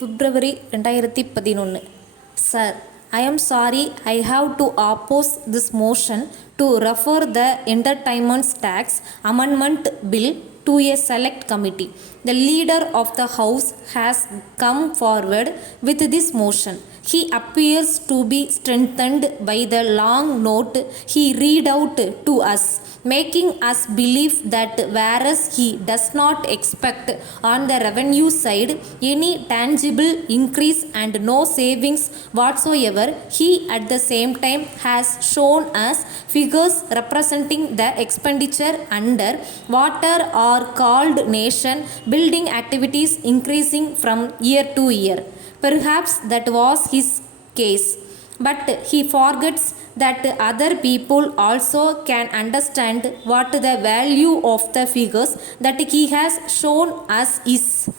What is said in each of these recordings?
February 2011. Sir, I am sorry I have to oppose this motion to refer the Entertainment Tax Amendment Bill to a select committee. The leader of the House has come forward with this motion. He appears to be strengthened by the long note he read out to us, making us believe that whereas he does not expect on the revenue side any tangible increase and no savings whatsoever, he at the same time has shown us figures representing the expenditure under water or called nation building activities increasing from year to year. Perhaps that was his case, but he forgets that other people also can understand what the value of the figures that he has shown us is.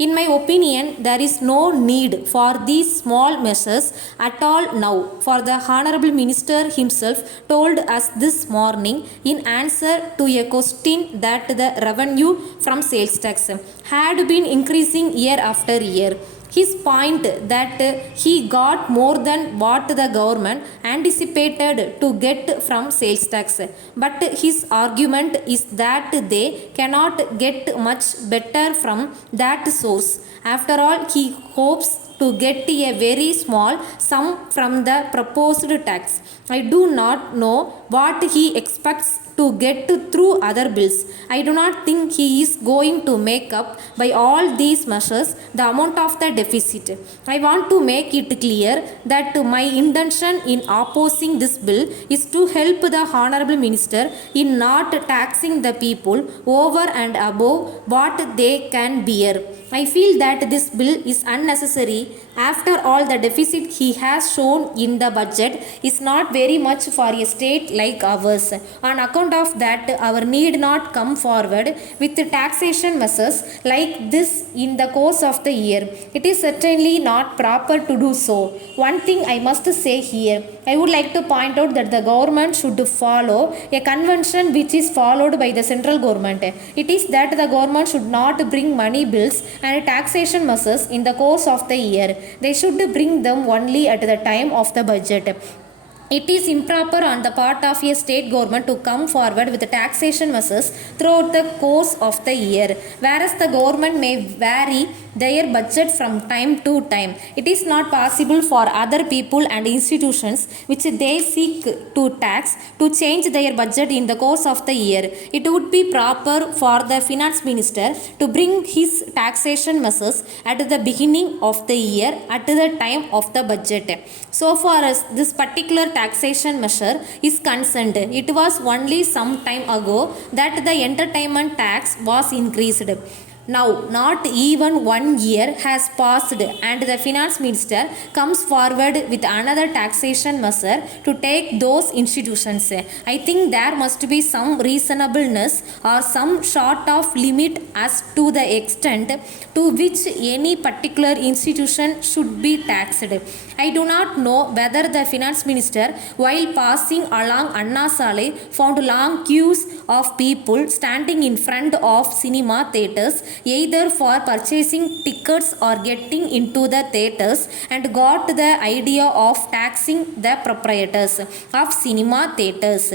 In my opinion, there is no need for these small measures at all now, for the Honorable Minister himself told us this morning in answer to a question that the revenue from sales tax had been increasing year after year. His point that he got more than what the government anticipated to get from sales tax, but his argument is that they cannot get much better from that source. After all, he hopes to get a very small sum from the proposed tax. I do not know what he expects to get through other bills. I do not think he is going to make up by all these measures the amount of the deficit. I want to make it clear that my intention in opposing this bill is to help the Honorable Minister in not taxing the people over and above what they can bear. I feel that this bill is unnecessary. After all, the deficit he has shown in the budget is not very much for a state like ours. On account of that, our need not come forward with taxation measures like this in the course of the year. It is certainly not proper to do so. One thing I must say here, I would like to point out that the government should follow a convention which is followed by the central government. It is that the government should not bring money bills and taxation measures in the course of the year. They should bring them only at the time of the budget. It is improper on the part of a state government to come forward with taxation measures throughout the course of the year, whereas the government may vary their budget from time to time. It is not possible for other people and institutions which they seek to tax to change their budget in the course of the year. It would be proper for the finance minister to bring his taxation measures at the beginning of the year at the time of the budget. So far as this particular taxation measure is concerned, it was only some time ago that the entertainment tax was increased. Now, not even 1 year has passed and the finance minister comes forward with another taxation measure to take those institutions. I think there must be some reasonableness or some sort of limit as to the extent to which any particular institution should be taxed. I do not know whether the finance minister, while passing along Anna Saleh, found long queues of people standing in front of cinema theatres either for purchasing tickets or getting into the theatres, and got the idea of taxing the proprietors of cinema theatres.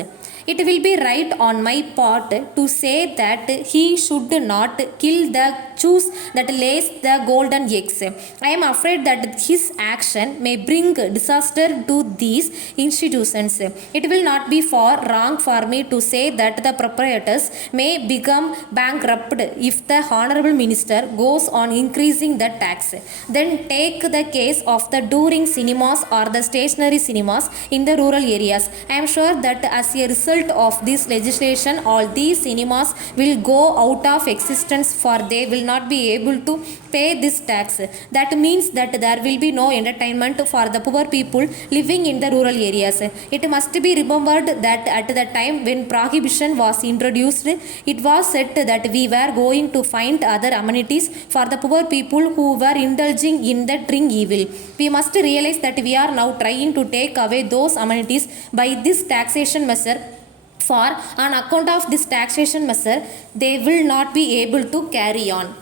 It will be right on my part to say that he should not kill the goose that lays the golden eggs. I am afraid that his action may bring disaster to these institutions. It will not be far wrong for me to say that the proprietors may become bankrupt if the Honorable Minister goes on increasing the tax. Then take the case of the touring cinemas or the stationary cinemas in the rural areas. I am sure that as a result of this legislation, all these cinemas will go out of existence, for they will not be able to pay this tax. That means that there will be no entertainment for the poor people living in the rural areas. It must be remembered that at the time when prohibition was introduced, it was said that we were going to find other amenities for the poor people who were indulging in the drink evil. We must realize that we are now trying to take away those amenities by this taxation measure, for on account of this taxation measure they will not be able to carry on.